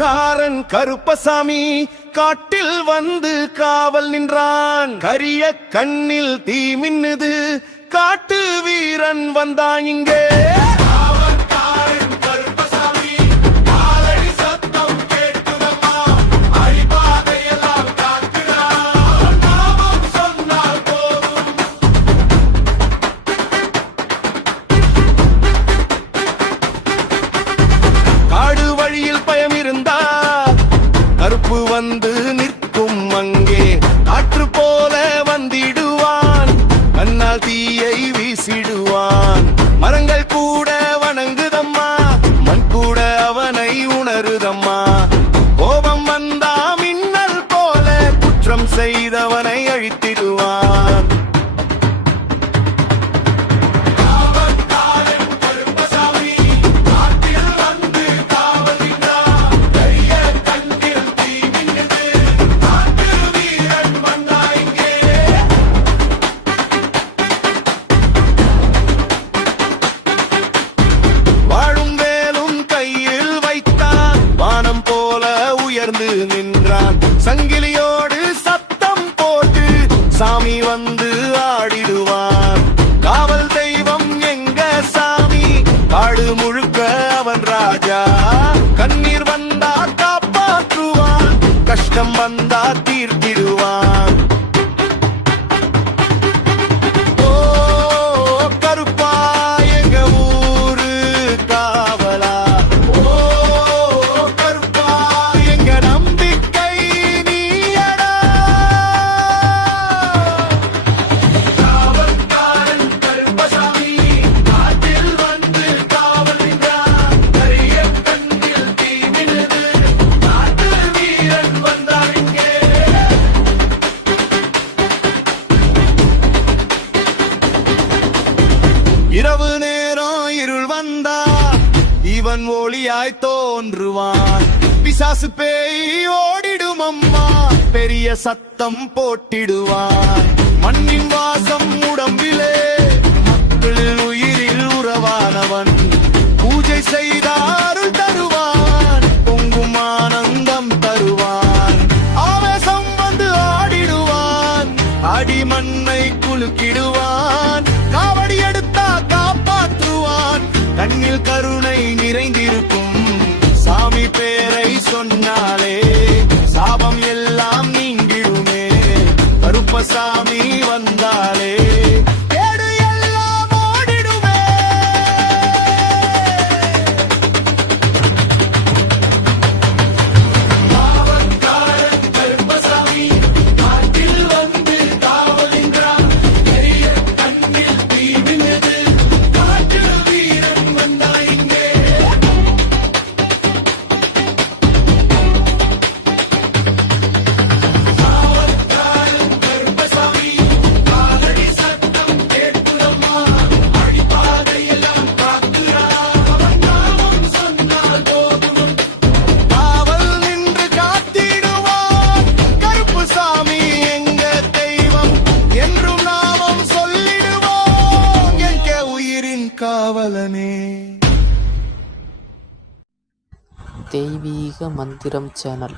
காவல்காரன் கருப்பசாமி காட்டில் வந்து காவல் நின்றான். கரிய கண்ணில் தீ மின்னுது, காட்டு வீரன் வந்தான் இங்கே. கருப்பு வந்து நிற்கும் அங்கே, காற்று போல வந்திடுவான், கண்ணால் தீயை வீசிடுவான். மரங்கள் கூட வணங்குதம்மா, மண் கூட அவனை உணருதம்மா. கோபம் வந்தா மின்னல் போல குற்றம் செய்தவனை அழித்திடுவான். நின்றான் சங்கிலியோடு சத்தம் போட்டு சாமி வந்து ஆடிடுவான். காவல் தெய்வம் எங்க சாமி, காடு முழுக்க அவன் ராஜா. கண்ணீர் வந்தா காப்பாற்றுவான், கஷ்டம் வந்தா தீர்த்திடுவான். இரவு நேரம் இருள் வந்தா இவன் ஒளியாய் தோன்றுவான். பிசாசு பேய் ஓடிடும் அம்மா, பெரிய சத்தம் போட்டிடுவான். மண்ணின் வாசம் உடம்பிலே, மக்களின் உயிரில் உறவானவன். பூஜை செய்தாருள் தருவான், பொங்கும் ஆனந்தம் தருவான். ஆவேசம் வந்து ஆடிடுவான், அடி மண்ணை குலுக்கிடுவான். காவடி எடுத்தா காப்பாற்றுவான், கண்ணில் கருணை நிறைந்திருக்கும். சாமி பேரை சொன்னாலே சாபம் எல்லாம் நீங்கிடுமே. கருப்பசாமி வந்தாலே காவலனே. தெய்வீக மந்திரம் சேனல்.